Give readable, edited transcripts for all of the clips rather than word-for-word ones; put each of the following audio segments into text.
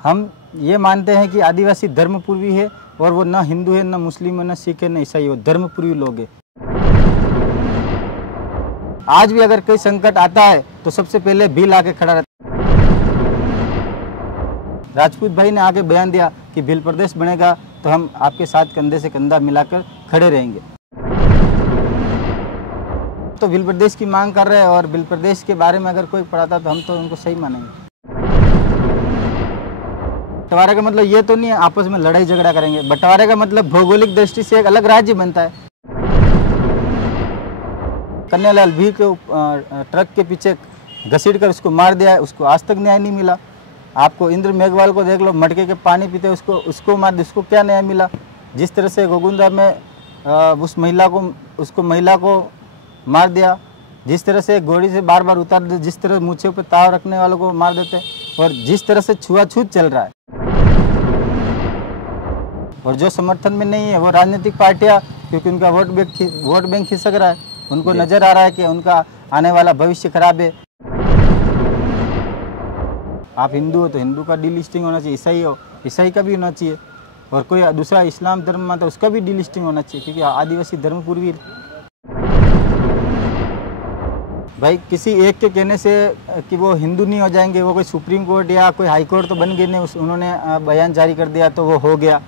हम ये मानते हैं कि आदिवासी धर्मपूर्वी है और वो ना हिंदू है, ना मुस्लिम है, ना सिख है, ना ईसाई है, वो धर्मपूर्वी लोग हैं। आज भी अगर कोई संकट आता है तो सबसे पहले भील आके खड़ा रहता है। राजपूत भाई ने आके बयान दिया कि भील प्रदेश बनेगा तो हम आपके साथ कंधे से कंधा मिलाकर खड़े रहेंगे। तो भील प्रदेश की मांग कर रहे हैं और भील प्रदेश के बारे में अगर कोई पढ़ाता तो हम तो उनको सही मानेंगे। बंटवारे का मतलब ये तो नहीं है आपस में लड़ाई झगड़ा करेंगे। बंटवारे का मतलब भौगोलिक दृष्टि से एक अलग राज्य बनता है। कन्हैयालाल भी को ट्रक के पीछे घसीटकर उसको मार दिया है, उसको आज तक न्याय नहीं मिला। आपको इंद्र मेघवाल को देख लो, मटके के पानी पीते उसको मार दिया, उसको क्या न्याय मिला। जिस तरह से गोगुंदा में उस महिला को मार दिया, जिस तरह से घोड़ी से बार बार उतार दे, जिस तरह मूछे पर ताव रखने वालों को मार देते और जिस तरह से छुआछूत चल रहा है। और जो समर्थन में नहीं है वो राजनीतिक पार्टियां, क्योंकि उनका वोट बैंक खिसक रहा है, उनको नजर आ रहा है कि उनका आने वाला भविष्य खराब है। आप हिंदू हो तो हिंदू का डीलिस्टिंग होना चाहिए, ईसाई हो ईसाई का भी होना चाहिए, और कोई दूसरा इस्लाम धर्म मानता है उसका भी डीलिस्टिंग होना चाहिए, क्योंकि आदिवासी धर्मपूर्वी। भाई किसी एक के कहने से कि वो हिंदू नहीं हो जाएंगे, वो कोई सुप्रीम कोर्ट या कोई हाई कोर्ट तो बन गए नहीं, उन्होंने बयान जारी कर दिया तो वो हो गया।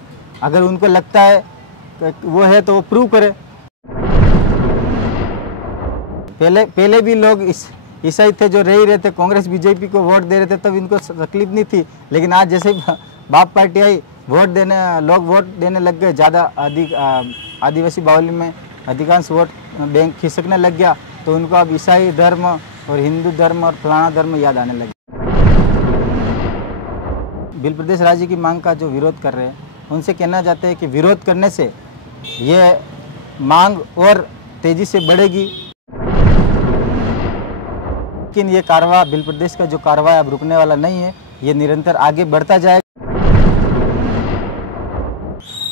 अगर उनको लगता है वो है तो वो प्रूव करे। पहले भी लोग ईसाई थे जो रह ही रहे थे, कांग्रेस बीजेपी को वोट दे रहे थे, तब इनको तकलीफ नहीं थी। लेकिन आज जैसे बाप पार्टी आई, लोग वोट देने लग गए, ज़्यादा आदिवासी बाहुल्य में अधिकांश वोट बैंक खिसकने लग गया, तो उनको अब ईसाई धर्म और हिंदू धर्म और फलाना धर्म याद आने लगे। भील प्रदेश राज्य की मांग का जो विरोध कर रहे हैं, उनसे कहना चाहते हैं कि विरोध करने से ये मांग और तेजी से बढ़ेगी। लेकिन ये कारवां, भील प्रदेश का जो कारवां अब रुकने वाला नहीं है, ये निरंतर आगे बढ़ता जाएगा।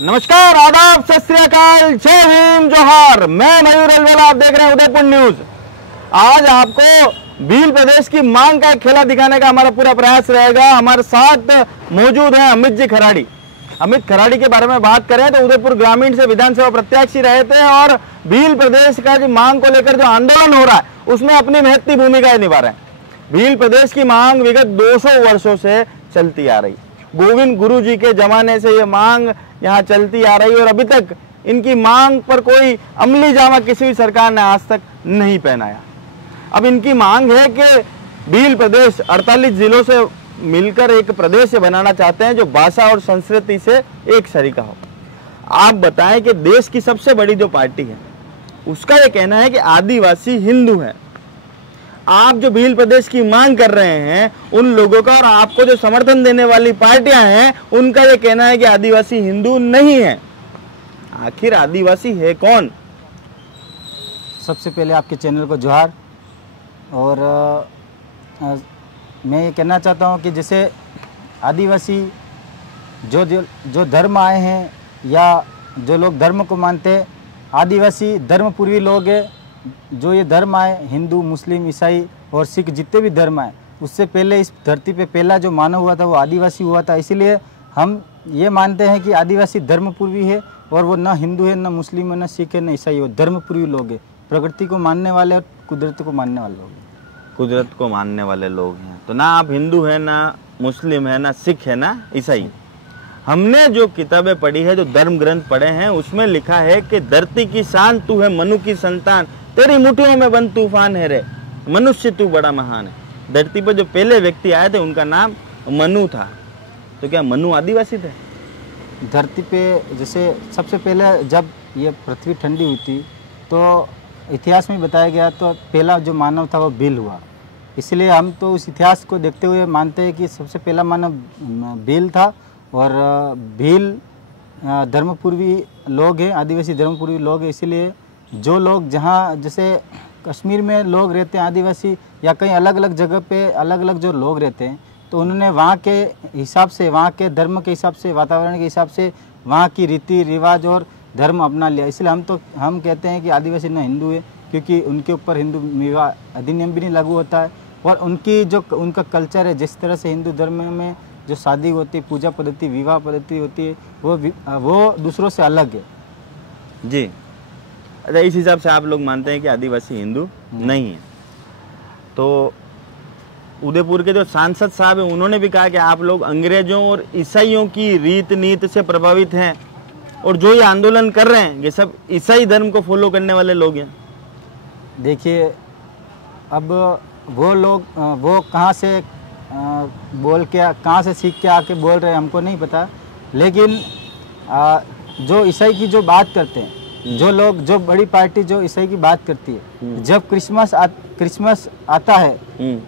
नमस्कार, आदाब, सत श्री अकाल, जय भीम, जोहार। मैं मयूर अलवेला, आप देख रहे हैं उदयपुर न्यूज। आज आपको भील प्रदेश की मांग का एक खेला दिखाने का हमारा पूरा प्रयास रहेगा। हमारे साथ मौजूद हैं अमित जी खराड़ी। अमित खराड़ी के बारे में बात करें तो उदयपुर ग्रामीण से विधानसभा प्रत्याशी रहे थे और भील प्रदेश का जो मांग को लेकर जो आंदोलन हो रहा है उसमें अपनी महत्वपूर्ण भूमिका निभा रहे हैं। भील प्रदेश की मांग विगत 200 वर्षों से चलती आ रही। गोविंद गुरु जी के जमाने से ये मांग यहाँ चलती आ रही और अभी तक इनकी मांग पर कोई अमली जामा किसी भी सरकार ने आज तक नहीं पहनाया। अब इनकी मांग है कि भील प्रदेश 48 जिलों से मिलकर एक प्रदेश बनाना चाहते हैं जो भाषा और संस्कृति से एक सरीका हो। आप बताएं कि देश की सबसे बड़ी जो पार्टी है उसका ये कहना है कि आदिवासी हिंदू है। आप जो भील प्रदेश की मांग कर रहे हैं उन लोगों का और आपको जो समर्थन देने वाली पार्टियां हैं उनका ये कहना है कि आदिवासी हिंदू नहीं है। आखिर आदिवासी है कौन? सबसे पहले आपके चैनल को जोहार। और मैं ये कहना चाहता हूँ कि जैसे आदिवासी जो धर्म आए हैं या जो लोग धर्म को मानते हैं, आदिवासी धर्मपूर्वी लोग हैं। जो ये धर्म आए, हिंदू, मुस्लिम, ईसाई और सिख, जितने भी धर्म आए, उससे पहले इस धरती पे पहला जो मानव हुआ था वो आदिवासी हुआ था। इसीलिए हम ये मानते हैं कि आदिवासी धर्मपूर्वी है और वो ना हिंदू है, ना मुस्लिम है, ना सिख है, ना ईसाई, वो धर्मपूर्वी लोग हैं। प्रकृति को मानने वाले और कुदरत को मानने वाले लोग हैं। कुदरत को मानने वाले लोग हैं। तो ना आप हिंदू है, ना मुस्लिम है, ना सिख है, ना ईसाई। हमने जो किताबें पढ़ी है, जो धर्म ग्रंथ पढ़े हैं, उसमें लिखा है कि धरती की शान तू है, मनु की संतान, तेरी मुठियों में बंद तूफान है रे, मनुष्य तू बड़ा महान है। धरती पर जो पहले व्यक्ति आए थे उनका नाम मनु था। तो क्या मनु आदिवासी थे? धरती पे जैसे सबसे पहले जब ये पृथ्वी ठंडी हुई थी तो इतिहास में बताया गया तो पहला जो मानव था वो भील हुआ। इसलिए हम तो उस इतिहास को देखते हुए मानते हैं कि सबसे पहला मानव भील था। और भील धर्मपूर्वी लोग हैं, आदिवासी धर्मपूर्वी लोग हैं। इसीलिए जो लोग जहाँ जैसे कश्मीर में लोग रहते हैं आदिवासी, या कहीं अलग अलग जगह पे अलग अलग जो लोग रहते हैं, तो उन्होंने वहाँ के हिसाब से, वहाँ के धर्म के हिसाब से, वातावरण के हिसाब से वहाँ की रीति रिवाज और धर्म अपना लिया। इसलिए हम कहते हैं कि आदिवासी न हिंदू है, क्योंकि उनके ऊपर हिंदू विवाह अधिनियम भी नहीं लागू होता है। और उनका कल्चर है, जिस तरह से हिंदू धर्म में जो शादी होती है, पूजा पद्धति, विवाह पद्धति होती है, वो दूसरों से अलग है। जी, अच्छा, इस हिसाब से आप लोग मानते हैं कि आदिवासी हिंदू नहीं है। तो उदयपुर के जो सांसद साहब हैं उन्होंने भी कहा कि आप लोग अंग्रेजों और ईसाइयों की रीत नीत से प्रभावित हैं और जो ये आंदोलन कर रहे हैं ये सब ईसाई धर्म को फॉलो करने वाले लोग हैं। देखिए, अब वो लोग वो कहाँ से बोल के, कहाँ से सीख के आके बोल रहे हैं हमको नहीं पता, लेकिन जो ईसाई की जो बात करते हैं, जो लोग, जो बड़ी पार्टी जो ईसाई की बात करती है, जब क्रिसमस आता है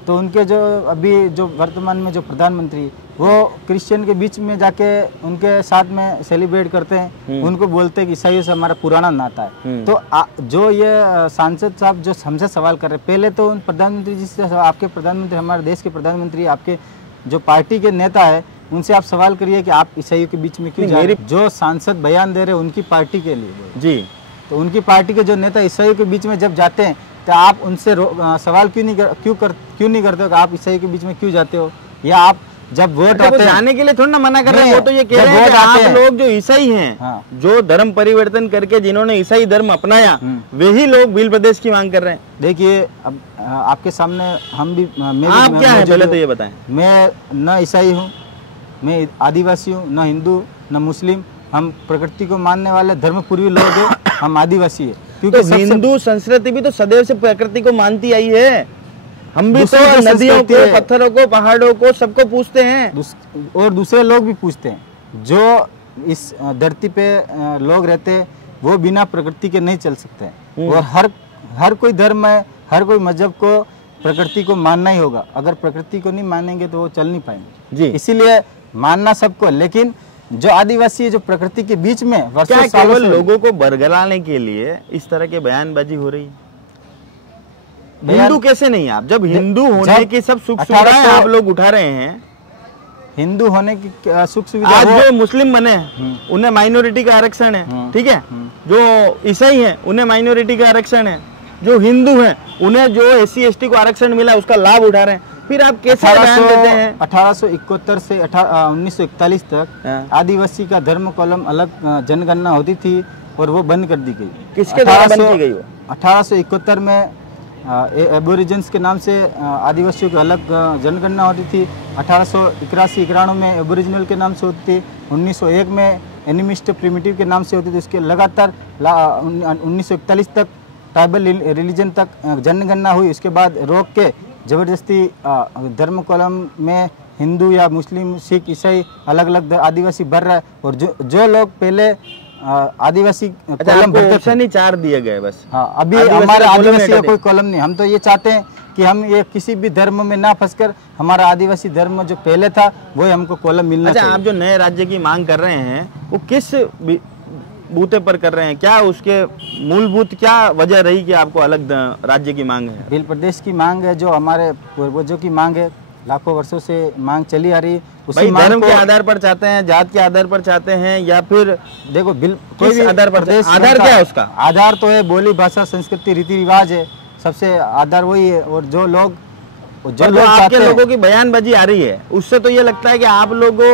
तो उनके जो अभी जो वर्तमान में जो प्रधानमंत्री, वो क्रिश्चियन के बीच में जाके उनके साथ में सेलिब्रेट करते हैं, उनको बोलते हैं कि ईसाइयों से हमारा पुराना नाता है। तो जो ये सांसद साहब जो हमसे सवाल कर रहे हैं, पहले तो उन प्रधानमंत्री जी से, आपके प्रधानमंत्री, हमारे देश के प्रधानमंत्री, आपके जो पार्टी के नेता है, उनसे आप सवाल करिए कि आप ईसाइयों के बीच में क्यों जा रहे हैं। जो सांसद बयान दे रहे हैं उनकी पार्टी के लिए जी, तो उनकी पार्टी के जो नेता ईसाइयों के बीच में जब जाते हैं तो आप उनसे सवाल क्यों नहीं करते हो कि आप ईसाइयों के बीच में क्यों जाते हो, या आप जब वोट आते हैं जाने के लिए थोड़ा ना मना कर रहे हैं, वो तो ये कह रहे हैं कि आप लोग जो ईसाई हैं, हाँ, जो धर्म परिवर्तन करके जिन्होंने ईसाई धर्म अपनाया, वही लोग भील प्रदेश की मांग कर रहे हैं। देखिए, अब आपके सामने हम भी, आप क्या है पहले तो ये बताएं। मैं न ईसाई हूँ, मैं आदिवासी हूँ, न हिंदू न मुस्लिम, हम प्रकृति को मानने वाले धर्मपूर्वी लोग हैं, हम आदिवासी है। क्योंकि तो हिंदू संस्कृति भी तो सदैव से प्रकृति को मानती आई है। हम भी तो नदियों को, पत्थरों को, पहाड़ों को, सबको पूछते हैं और दूसरे लोग भी पूछते हैं। जो इस धरती पे लोग रहते हैं वो बिना प्रकृति के नहीं चल सकते, और हर कोई धर्म है, हर कोई मजहब को प्रकृति को मानना ही होगा। अगर प्रकृति को नहीं मानेंगे तो वो चल नहीं पाएंगे जी। इसीलिए मानना सबको, लेकिन जो आदिवासी है, जो प्रकृति के बीच में क्या केवल लोगों को बरगलाने के लिए इस तरह के बयानबाजी हो रही है? हिंदू कैसे नहीं आप, जब हिंदू होने की सब सुख सुविधाएं आप लोग उठा रहे हैं, हिंदू होने की सुख सुविधा, आज जो मुस्लिम बने उन्हें माइनॉरिटी का आरक्षण है, ठीक है, जो ईसाई हैं उन्हें माइनॉरिटी का आरक्षण है, जो हिंदू हैं उन्हें जो SC/ST को आरक्षण मिला उसका लाभ उठा रहे हैं, फिर आप कैसे बयान देते हैं? 1871 से 1941 तक आदिवासी का धर्म कॉलम अलग जनगणना होती थी और वो बंद कर दी गई। किसके द्वारा बंद की गई वो? 1871 में एबोरिजिन्स के नाम से आदिवासियों की अलग जनगणना होती थी। 1881-91 में एबोरिजिनल के नाम से होती थी। 1901 में एनिमिस्ट प्रिमिटिव के नाम से होती थी। उसके लगातार 1941 तक ट्राइबल रिलीजन तक जनगणना हुई। उसके बाद रोक के ज़बरदस्ती धर्म कॉलम में हिंदू या मुस्लिम, सिख, ईसाई अलग अलग आदिवासी भर रहा है। और जो लोग पहले आदिवासी कॉलम भरते थे, नहीं 4 दिए गए बस। हाँ, अभी हमारे आदिवासी का कोई कॉलम नहीं। हम तो ये चाहते हैं कि हम ये किसी भी धर्म में ना फंसकर हमारा आदिवासी धर्म जो पहले था वही हमको कॉलम मिलना चाहिए। आप जो नए राज्य की मांग कर रहे हैं वो किस बूते पर कर रहे हैं? क्या उसके मूलभूत क्या वजह रही कि आपको अलग राज्य की मांग है? भील प्रदेश की मांग है, जो हमारे पूर्वजों की मांग है, लाखों वर्षों से मांग चली आ रही। उसी धर्म के आधार पर चाहते हैं, जात के आधार पर चाहते हैं, या फिर देखो कोई भी आधार पर? आधार क्या है उसका? आधार तो है बोली, भाषा, संस्कृति, रीति रिवाज है, सबसे आधार वही है। और जो लोग आपके लोगों की बयानबाजी आ रही है उससे तो ये लगता है कि आप लोगों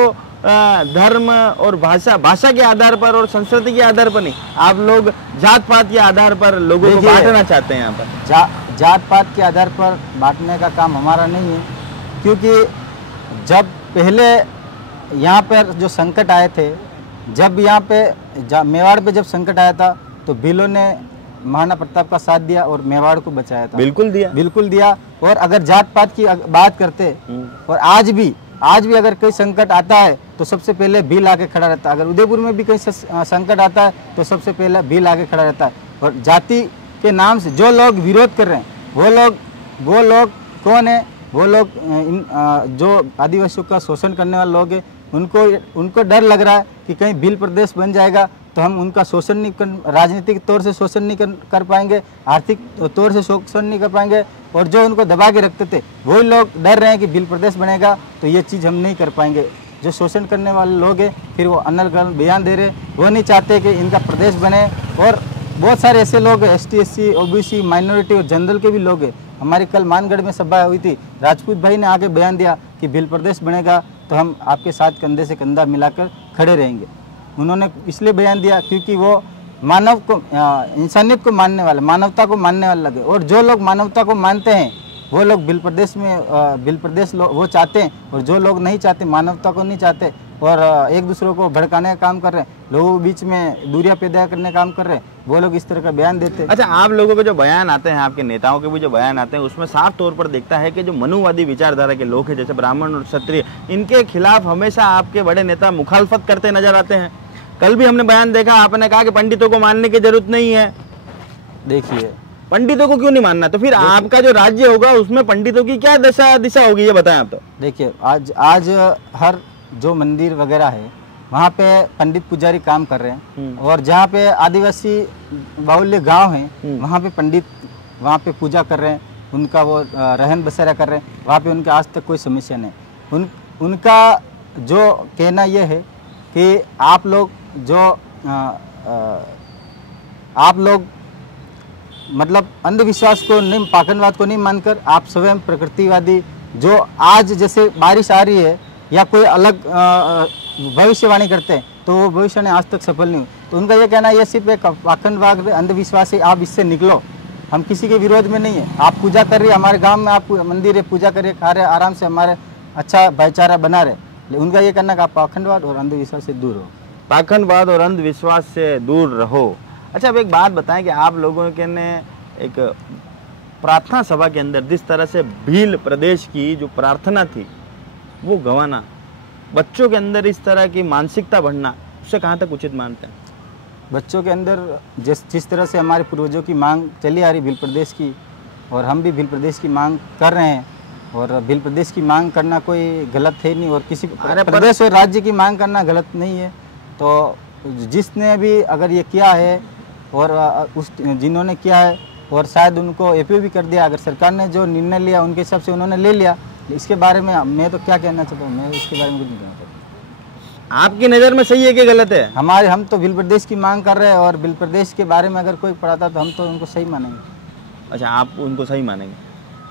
धर्म और भाषा के आधार पर और संस्कृति के आधार पर नहीं, आप लोग जात पात के आधार पर लोगों को बांटना चाहते हैं। यहाँ पर जात पात के आधार पर बांटने का काम हमारा नहीं है, क्योंकि जब पहले यहाँ पर जो संकट आए थे, जब यहाँ पे मेवाड़ पे जब संकट आया था तो भीलों ने महाराणा प्रताप का साथ दिया और मेवाड़ को बचाया था। बिल्कुल दिया। और अगर जात पात की बात करते, और आज भी अगर कोई संकट आता है तो सबसे पहले भील आके खड़ा रहता है। अगर उदयपुर में भी कोई संकट आता है तो सबसे पहले भील आके खड़ा रहता है। और जाति के नाम से जो लोग विरोध कर रहे हैं वो लोग कौन है? वो लोग जो आदिवासियों का शोषण करने वाले लोग हैं, उनको डर लग रहा है कि कहीं भील प्रदेश बन जाएगा तो हम उनका शोषण नहीं कर, राजनीतिक तौर से शोषण नहीं कर पाएंगे, आर्थिक तौर से शोषण नहीं कर पाएंगे। और जो उनको दबा के रखते थे वही लोग डर रहे हैं कि भील प्रदेश बनेगा तो ये चीज़ हम नहीं कर पाएंगे। जो शोषण करने वाले लोग हैं फिर वो अनर्गल बयान दे रहे, वो नहीं चाहते कि इनका प्रदेश बने। और बहुत सारे ऐसे लोग हैं, ST SC OBC माइनॉरिटी और जनरल के भी लोग हैं। हमारी कल मानगढ़ में सभा हुई थी, राजपूत भाई ने आके बयान दिया कि भील प्रदेश बनेगा तो हम आपके साथ कंधे से कंधा मिलाकर खड़े रहेंगे। उन्होंने इसलिए बयान दिया क्योंकि वो मानव को इंसानियत को मानने वाले, मानवता को मानने वाले लगे। और जो लोग मानवता को मानते हैं वो लोग बिल प्रदेश वो चाहते हैं, और जो लोग नहीं चाहते, मानवता को नहीं चाहते और एक दूसरे को भड़काने का काम कर रहे हैं, लोगों के बीच में दूरियां पैदा करने का काम कर रहे हैं, वो लोग इस तरह का बयान देते हैं। अच्छा, आप लोगों के जो बयान आते हैं, आपके नेताओं के भी जो बयान आते हैं, उसमें साफ तौर पर दिखता है कि जो मनुवादी विचारधारा के लोग हैं, जैसे ब्राह्मण और क्षत्रिय, इनके खिलाफ हमेशा आपके बड़े नेता मुखालफत करते नजर आते हैं। कल भी हमने बयान देखा, आपने कहा कि पंडितों को मानने की जरूरत नहीं है। देखिए, पंडितों को क्यों नहीं मानना? तो फिर आपका जो राज्य होगा उसमें पंडितों की क्या दिशा होगी, ये बताएं आप। तो देखिए, आज हर जो मंदिर वगैरह है वहाँ पे पंडित पुजारी काम कर रहे हैं, और जहाँ पे आदिवासी बाहुल्य गांव हैं वहाँ पे पंडित वहाँ पे पूजा कर रहे हैं, उनका वो रहन बसेरा कर रहे हैं, वहाँ पे उनके आज तक कोई समस्या नहीं। उनका जो कहना ये है कि आप लोग मतलब अंधविश्वास को नहीं, पाखंडवाद को नहीं मानकर आप स्वयं प्रकृतिवादी, जो आज जैसे बारिश आ रही है या कोई अलग भविष्यवाणी करते हैं तो वो भविष्यवाणी आज तक सफल नहीं हुई। तो उनका ये कहना है ये सिर्फ एक पाखंडवाद, अंधविश्वास है, आप इससे निकलो, हम किसी के विरोध में नहीं है। आप पूजा कर रही है, हमारे गांव में आप मंदिर है, पूजा करिए, खा रहे आराम से, हमारे अच्छा भाईचारा बना रहे। उनका ये कहना है कि आप पाखंडवाद और अंधविश्वास से दूर हो। पाखंडवाद और अंधविश्वास से दूर रहो। अच्छा, अब एक बात बताएं कि आप लोगों के ने एक प्रार्थना सभा के अंदर जिस तरह से भील प्रदेश की जो प्रार्थना थी वो गंवाना, बच्चों के अंदर इस तरह की मानसिकता बढ़ना, उससे कहाँ तक उचित मानते हैं? बच्चों के अंदर जिस तरह से हमारे पूर्वजों की मांग चली आ रही भील प्रदेश की, और हम भी भील प्रदेश की मांग कर रहे हैं, और भील प्रदेश की मांग करना कोई गलत है नहीं, और किसी प्रदेश और राज्य की मांग करना गलत नहीं है। तो जिसने भी अगर ये किया है और जिन्होंने किया है और शायद उनको एपीओ भी कर दिया, अगर सरकार ने जो निर्णय लिया उनके हिसाब से उन्होंने ले लिया, इसके बारे में मैं तो क्या कहना चाहता हूँ, मैं इसके बारे में कुछ नहीं कहना चाहता। आपकी नज़र में सही है कि गलत है? हम तो भील प्रदेश की मांग कर रहे हैं, और भील प्रदेश के बारे में अगर कोई पढ़ाता तो हम तो उनको सही मानेंगे। अच्छा, आप उनको सही मानेंगे।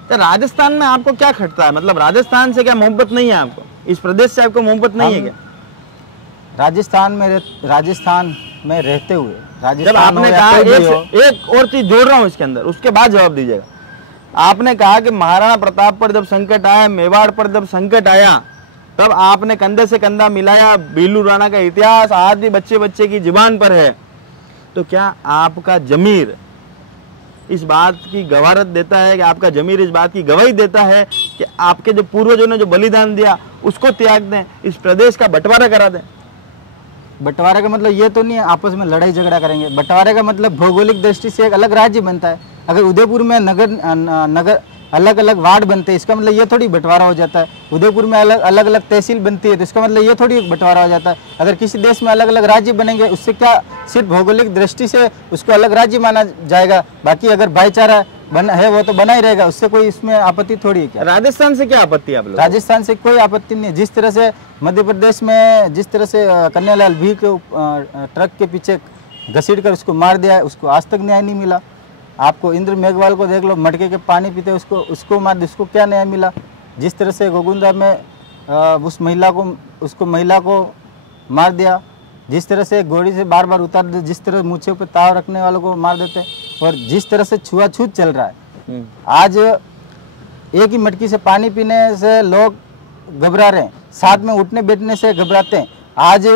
तो राजस्थान में आपको क्या खटता है? मतलब राजस्थान से क्या मोहब्बत नहीं है आपको? इस प्रदेश से आपको मोहब्बत नहीं है क्या? राजस्थान में रहते हुए, जब आपने कहा, एक और चीज जोड़ रहा हूँ इसके अंदर, उसके बाद जवाब दीजिएगा। आपने कहा कि महाराणा प्रताप पर जब संकट आया, मेवाड़ पर जब संकट आया, तब आपने कंधे से कंधा मिलाया। भीलू राणा का इतिहास आज भी बच्चे बच्चे की जुबान पर है। तो क्या आपका जमीर इस बात की गवारत देता है, कि आपका जमीर इस बात की गवाही देता है कि आपके जो पूर्वजों ने जो बलिदान दिया उसको त्याग दें, इस प्रदेश का बंटवारा करा दें? बंटवारे का मतलब ये तो नहीं है आपस में लड़ाई झगड़ा करेंगे। बंटवारे का मतलब भौगोलिक दृष्टि से एक अलग राज्य बनता है। अगर उदयपुर में नगर अलग अलग वार्ड बनते हैं, इसका मतलब ये थोड़ी बंटवारा हो जाता है। उदयपुर में अलग अलग तहसील बनती है, तो इसका मतलब ये थोड़ी बंटवारा हो जाता है। अगर किसी देश में अलग अलग राज्य बनेंगे, उससे क्या सिर्फ भौगोलिक दृष्टि से उसको अलग राज्य माना जाएगा? बाकी अगर भाईचारा है वो तो बना ही रहेगा, उससे कोई इसमें आपत्ति थोड़ी है क्या? राजस्थान से क्या आपत्ति है आप लोग? राजस्थान से कोई आपत्ति नहीं है। जिस तरह से मध्य प्रदेश में जिस तरह से कन्हैयालाल भी के ट्रक के पीछे घसीट कर उसको मार दिया है, उसको आज तक न्याय नहीं मिला। आपको इंद्र मेघवाल को देख लो, मटके के पानी पीते उसको मार दिया, उसको क्या न्याय मिला? जिस तरह से गोगुंदा में उस महिला को मार दिया, जिस तरह से घोड़ी से बार बार उतार दे, जिस तरह मूछे पे ताव रखने वालों को मार देते हैं, और जिस तरह से छुआछूत चल रहा है, आज एक ही मटकी से पानी पीने से लोग घबरा रहे हैं, साथ में उठने बैठने से घबराते हैं। आज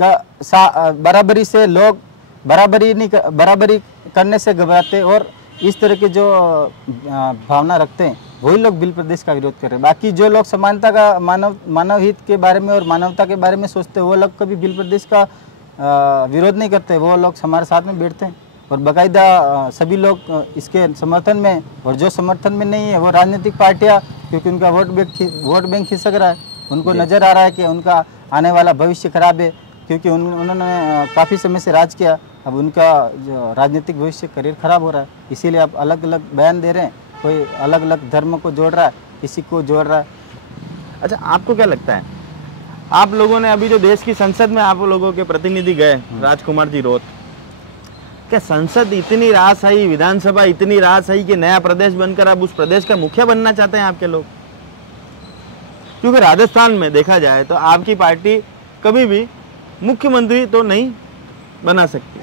का बराबरी से लोग बराबरी करने से घबराते हैं, और इस तरह के जो भावना रखते हैं वही लोग भील प्रदेश का विरोध कर रहे हैं। बाकी जो लोग समानता का, मानव हित के बारे में और मानवता के बारे में सोचते हैं, वो लोग कभी भील प्रदेश का विरोध नहीं करते। वो लोग हमारे साथ में बैठते हैं, और बाकायदा सभी लोग इसके समर्थन में, और जो समर्थन में नहीं है वो राजनीतिक पार्टियां, क्योंकि उनका वोट बैंक खिसक रहा है, उनको नज़र आ रहा है कि उनका आने वाला भविष्य खराब है, क्योंकि उन्होंने काफ़ी समय से राज किया। अब उनका जो राजनीतिक भविष्य करियर खराब हो रहा है, इसीलिए आप अलग अलग बयान दे रहे हैं। कोई अलग अलग धर्म को जोड़ रहा है, किसी को जोड़ रहा है। अच्छा, आपको क्या लगता है, आप लोगों ने अभी जो देश की संसद में आप लोगों के प्रतिनिधि गए, राजकुमार जी रोत, क्या संसद इतनी रासई, विधानसभा इतनी रासई कि नया प्रदेश बनकर आप उस प्रदेश का मुखिया बनना चाहते हैं आपके लोग? क्योंकि राजस्थान में देखा जाए तो आपकी पार्टी कभी भी मुख्यमंत्री तो नहीं बना सकती।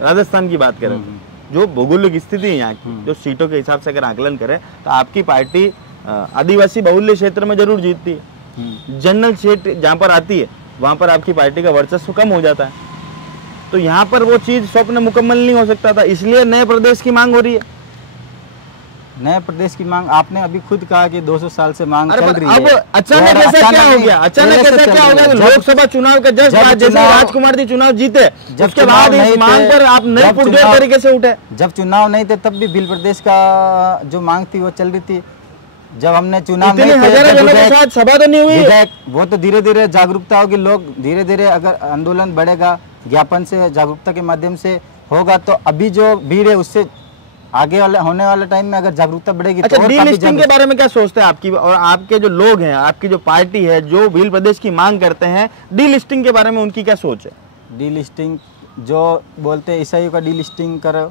राजस्थान की बात करें तो जो भौगोलिक स्थिति है यहाँ की, जो सीटों के हिसाब से अगर आकलन करें तो आपकी पार्टी आदिवासी बहुल्य क्षेत्र में जरूर जीतती है। जनरल सीट जहाँ पर आती है वहां पर आपकी पार्टी का वर्चस्व कम हो जाता है। तो यहाँ पर वो चीज स्वप्न मुकम्मल नहीं हो सकता था, इसलिए नए प्रदेश की मांग हो रही है। नए प्रदेश की मांग आपने अभी खुद कहा कि 200 साल से मांग चल रही है। अब अचानक ऐसा क्या हो गया? अचानक ऐसा क्या हो गया? लोकसभा चुनाव के जस्ट बाद जैसे राजकुमार जी चुनाव जीते, उसके बाद इस मांग पर आप नए पुरजोर तरीके से उठे। जब चुनाव नहीं थे तब भी भील प्रदेश का जो मांग थी वो चल रही थी। जब हमने चुनाव नहीं थे, सभा तो नहीं हुई, वो तो धीरे धीरे जागरूकता होगी, लोग धीरे धीरे अगर आंदोलन बढ़ेगा, ज्ञापन से, जागरूकता के माध्यम से होगा, तो अभी जो भीड़ है उससे आगे वाले होने वाले टाइम में अगर जागरूकता बढ़ेगी। अच्छा, डीलिस्टिंग के बारे में क्या सोचते हैं आपकी और आपके जो लोग हैं, आपकी जो पार्टी है, जो भील प्रदेश की मांग करते हैं, डीलिस्टिंग के बारे में उनकी क्या सोच है? डीलिस्टिंग जो बोलते हैं ईसाइयों का डीलिस्टिंग करो,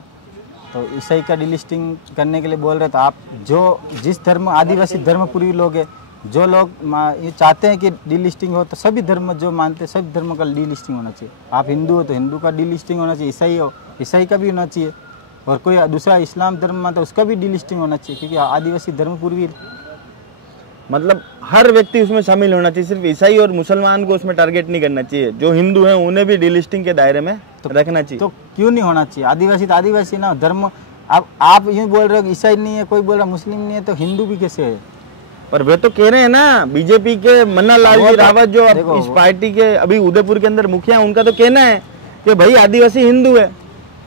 तो ईसाई का डीलिस्टिंग करने के लिए बोल रहे, तो आप जो जिस धर्म, आदिवासी धर्मपूर्वी लोग हैं, जो लोग ये चाहते हैं कि डीलिस्टिंग हो, तो सभी धर्म जो मानते हैं सभी धर्मों का डीलिस्टिंग होना चाहिए। आप हिंदू हो तो हिंदू का डीलिस्टिंग होना चाहिए, ईसाई हो ईसाई का भी होना चाहिए, और कोई दूसरा इस्लाम धर्म मानता है उसका भी डीलिस्टिंग होना चाहिए, क्योंकि आदिवासी धर्मपूर्वी, मतलब हर व्यक्ति उसमें शामिल होना चाहिए। सिर्फ ईसाई और मुसलमान को उसमें टारगेट नहीं करना चाहिए, जो हिंदू हैं उन्हें भी डीलिस्टिंग के दायरे में तो रखना चाहिए। तो क्यों नहीं होना चाहिए? आदिवासी तो आदिवासी ना, धर्म। अब आप यूँ बोल रहे हो कि ईसाई नहीं है, कोई बोल रहा मुस्लिम नहीं है, तो हिंदू भी कैसे है? पर वे तो कह रहे हैं ना, बीजेपी के मन्ना लाल जी रावत जो इस पार्टी के अभी उदयपुर के अंदर मुखिया, उनका तो कहना है कि भाई आदिवासी हिंदू है।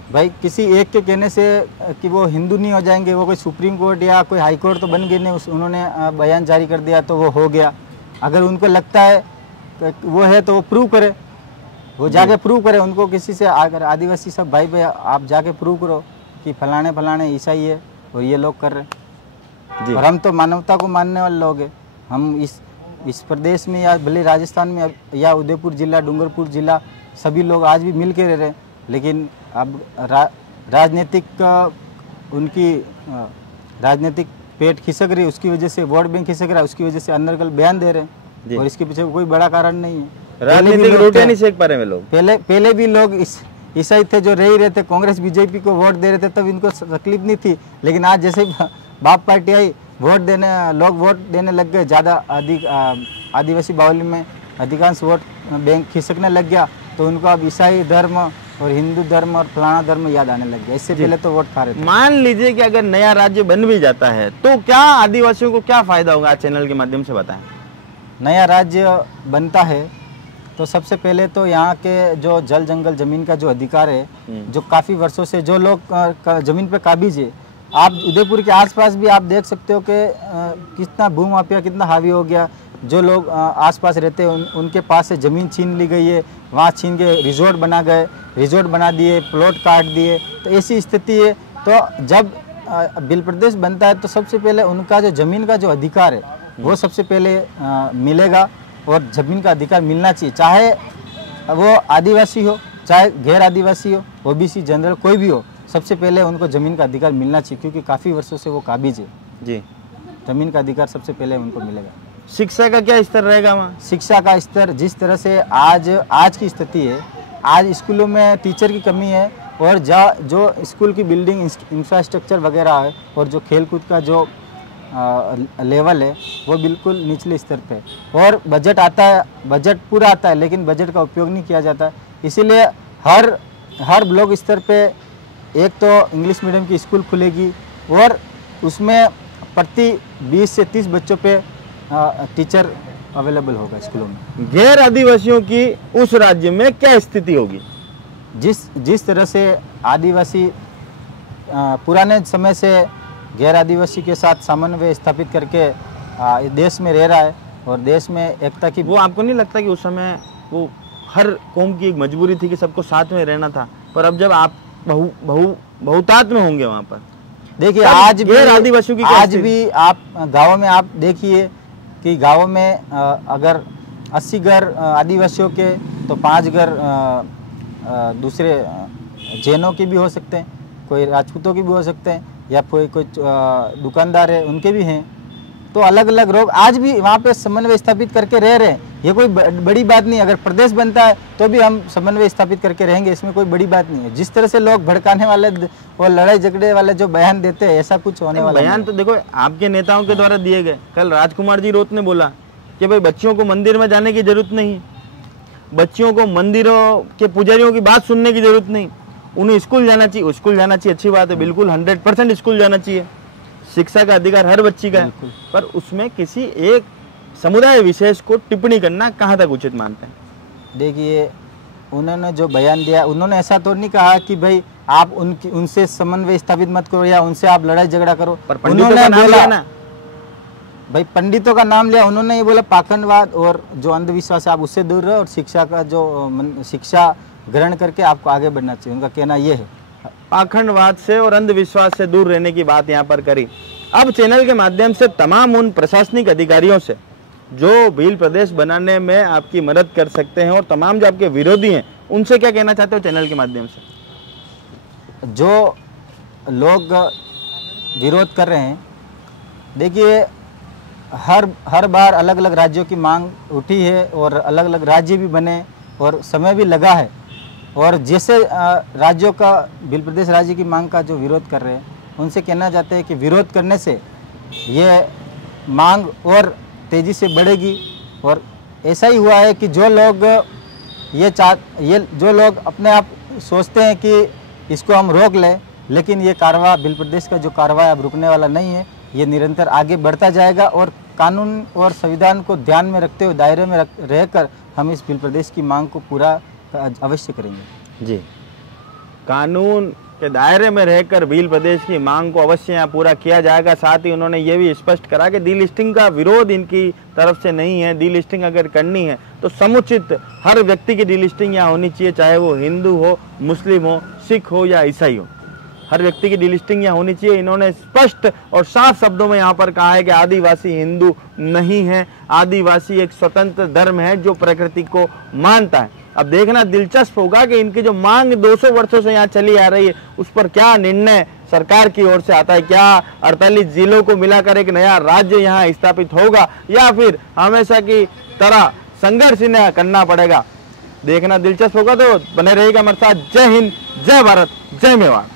भाई किसी एक के कहने से कि वो हिंदू नहीं हो जाएंगे, वो कोई सुप्रीम कोर्ट या कोई हाई कोर्ट तो बन गए नहीं, उन्होंने बयान जारी कर दिया तो वो हो गया। अगर उनको लगता है तो वो है तो वो प्रूव करे, वो जाके प्रूव करे। उनको किसी से अगर आदिवासी सब भाई भाई आप जाके प्रूव करो कि फलाने फलाने ईसाई है और ये लोग कर रहे हैं। और हम तो मानवता को मानने वाले लोग हैं। हम इस प्रदेश में या भले राजस्थान में या उदयपुर जिला, डूंगरपुर जिला, सभी लोग आज भी मिल के रह रहे हैं। लेकिन अब राजनीतिक उनकी राजनीतिक पेट खिसक रही है, उसकी वजह से वोट बैंक खिसक रहा है, उसकी वजह से अनर्गल बयान दे रहे हैं, और इसके पीछे कोई बड़ा कारण नहीं है। राजनीतिक रोटियां नहीं सेक पा रहे हैं लोग। पहले भी लोग ईसाई थे जो रह ही रहे थे, कांग्रेस बीजेपी को वोट दे रहे थे, तब इनको तकलीफ नहीं थी। लेकिन आज जैसे बाप पार्टी आई, लोग वोट देने लग गए, ज़्यादा आदिवासी बाहुल्य में अधिकांश वोट बैंक खिसकने लग गया, तो उनको अब ईसाई धर्म और हिंदू धर्म और फलाना धर्म याद आने लग गया। इससे पहले तो वोट खा रहे थे। मान लीजिए कि अगर नया राज्य बन भी जाता है तो क्या आदिवासियों को क्या फायदा होगा? आज चैनल के माध्यम से बताएं। नया राज्य बनता है तो सबसे पहले तो यहाँ के जो जल जंगल जमीन का जो अधिकार है, जो काफ़ी वर्षों से जो लोग जमीन पे काबिज है, आप उदयपुर के आसपास भी आप देख सकते हो कि कितना भूमाफिया कितना हावी हो गया। जो लोग आसपास रहते हैं उनके पास से ज़मीन छीन ली गई है, वहाँ छीन के रिजॉर्ट बना दिए, प्लॉट काट दिए। तो ऐसी स्थिति है। तो जब भील प्रदेश बनता है तो सबसे पहले उनका जो ज़मीन का जो अधिकार है वो सबसे पहले मिलेगा, और ज़मीन का अधिकार मिलना चाहिए, चाहे वो आदिवासी हो चाहे गैर आदिवासी हो, ओबीसी, जनरल, कोई भी हो। सबसे पहले उनको ज़मीन का अधिकार मिलना चाहिए, क्योंकि काफ़ी वर्षों से वो काबिज है। जी, ज़मीन का अधिकार सबसे पहले उनको मिलेगा। शिक्षा का क्या स्तर रहेगा वहाँ? शिक्षा का स्तर जिस तरह से आज की स्थिति है, आज स्कूलों में टीचर की कमी है, और जो स्कूल की बिल्डिंग इंफ्रास्ट्रक्चर वगैरह है, और जो खेलकूद का जो लेवल है वो बिल्कुल निचले स्तर पे। और बजट पूरा आता है, लेकिन बजट का उपयोग नहीं किया जाता। इसीलिए हर ब्लॉक स्तर पे एक तो इंग्लिश मीडियम की स्कूल खुलेगी, और उसमें प्रति 20 से 30 बच्चों पे टीचर अवेलेबल होगा स्कूलों में। गैर आदिवासियों की उस राज्य में क्या स्थिति होगी? जिस तरह से आदिवासी पुराने समय से गैर आदिवासी के साथ समन्वय स्थापित करके देश में रह रहा है, और देश में एकता की, वो आपको नहीं लगता कि उस समय वो हर कौम की एक मजबूरी थी कि सबको साथ में रहना था? पर अब जब आप बहुतात में होंगे वहाँ पर, देखिए आज आदिवासियों की आज भी आप गाँव में आप देखिए कि गाँव में अगर 80 घर आदिवासियों के तो 5 घर दूसरे जैनों के भी हो सकते हैं, कोई राजपूतों के भी हो सकते हैं, या कोई दुकानदार है उनके भी हैं। तो अलग अलग लोग आज भी वहाँ पे समन्वय स्थापित करके रह रहे हैं। ये कोई बड़ी बात नहीं, अगर प्रदेश बनता है तो भी हम समन्वय स्थापित करके रहेंगे, इसमें कोई बड़ी बात नहीं है। जिस तरह से लोग भड़काने वाले और लड़ाई झगड़े वाले जो बयान देते हैं, ऐसा कुछ होने वाला बयान तो देखो आपके नेताओं के द्वारा दिए गए। कल राजकुमार जी रोत ने बोला कि भाई बच्चियों को मंदिर में जाने की जरूरत नहीं, बच्चियों को मंदिरों के पुजारियों की बात सुनने की जरूरत नहीं, उन्हें स्कूल जाना चाहिए। स्कूल जाना चाहिए, अच्छी बात है, बिल्कुल 100% स्कूल जाना चाहिए, शिक्षा का अधिकार हर बच्ची का है, पर उसमें किसी एक समुदाय विशेष को टिप्पणी करना कहाँ तक उचित मानते हैं? देखिए, उन्होंने जो बयान दिया, उन्होंने ऐसा तो नहीं कहा कि भाई आप उनसे समन्वय स्थापित मत करो या उनसे आप लड़ाई झगड़ा करो। पर पंडितों का नाम लिया ना, भाई पंडितों का नाम लिया, उन्होंने ये बोला पाखंडवाद और जो अंधविश्वास है आप उससे दूर रहो और शिक्षा का जो शिक्षा ग्रहण करके आपको आगे बढ़ना चाहिए, उनका कहना ये है। पाखंडवाद से और अंधविश्वास से दूर रहने की बात यहाँ पर करी। अब चैनल के माध्यम से तमाम उन प्रशासनिक अधिकारियों से जो भील प्रदेश बनाने में आपकी मदद कर सकते हैं और तमाम जो आपके विरोधी हैं, उनसे क्या कहना चाहते हो चैनल के माध्यम से? जो लोग विरोध कर रहे हैं, देखिए हर बार अलग अलग राज्यों की मांग उठी है और अलग अलग राज्य भी बने और समय भी लगा है, और जैसे राज्यों का भील प्रदेश राज्य की मांग का जो विरोध कर रहे हैं, उनसे कहना चाहते हैं कि विरोध करने से ये मांग और तेज़ी से बढ़ेगी। और ऐसा ही हुआ है कि जो लोग जो लोग अपने आप सोचते हैं कि इसको हम रोक लें, लेकिन ये कारवा भील प्रदेश का जो कारवा अब रुकने वाला नहीं है, ये निरंतर आगे बढ़ता जाएगा और कानून और संविधान को ध्यान में रखते हुए दायरे में रहकर हम इस भील प्रदेश की मांग को पूरा अवश्य करेंगे। जी, कानून के दायरे में रहकर भील प्रदेश की मांग को अवश्य यहाँ पूरा किया जाएगा। साथ ही उन्होंने ये भी स्पष्ट करा कि डीलिस्टिंग का विरोध इनकी तरफ से नहीं है। डीलिस्टिंग अगर करनी है तो समुचित हर व्यक्ति की डीलिस्टिंग यहाँ होनी चाहिए, चाहे वो हिंदू हो, मुस्लिम हो, सिख हो या ईसाई हो, हर व्यक्ति की डीलिस्टिंग यहाँ होनी चाहिए। इन्होंने स्पष्ट और साफ शब्दों में यहाँ पर कहा है कि आदिवासी हिंदू नहीं है, आदिवासी एक स्वतंत्र धर्म है जो प्रकृति को मानता है। अब देखना दिलचस्प होगा कि इनकी जो मांग 200 वर्षों से यहाँ चली आ रही है, उस पर क्या निर्णय सरकार की ओर से आता है। क्या 48 जिलों को मिलाकर एक नया राज्य यहाँ स्थापित होगा या फिर हमेशा की तरह संघर्ष इन्हें करना पड़ेगा, देखना दिलचस्प होगा। तो बने रहेगा हमारे साथ। जय हिंद, जय भारत, जय मेवाड़।